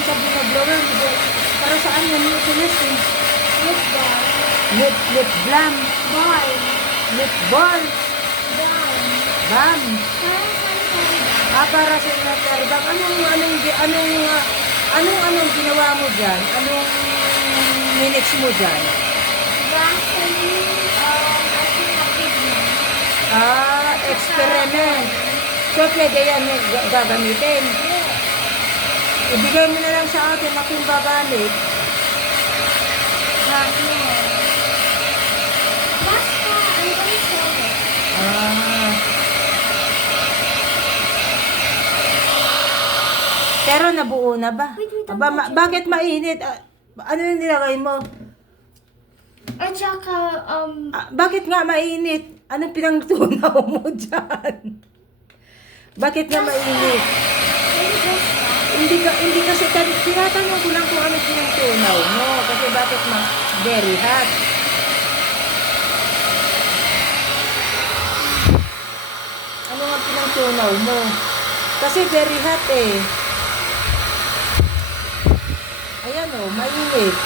naman sa binoblower. Para saan yan yung tulis eh? Lip balm. Lip balm. Balm. Lip balm. Balm. Balm. Parang sanitizer. Para sa natarbang. Anong ginawa mo dyan? Anong minix mo dyan? Vaseline. I think a pigment. Experiment. So, pwede yan gagamitin. Yeah. Ibigay mo na lang sa akin, aking babalik. No. Basta, I'm gonna sell it. Pero nabuo na ba? Wait, Aba, bakit mainit? Ano yung nilagay mo? At saka, Bakit nga mainit? Anong pinangtunaw mo dyan? Bakit nga mainit? Hindi kasi tinatanong ko lang kung ano pinangtunaw mo. Kasi bakit very hot? Ano nga pinangtunaw mo? Kasi very hot eh. Ayan o, mainit.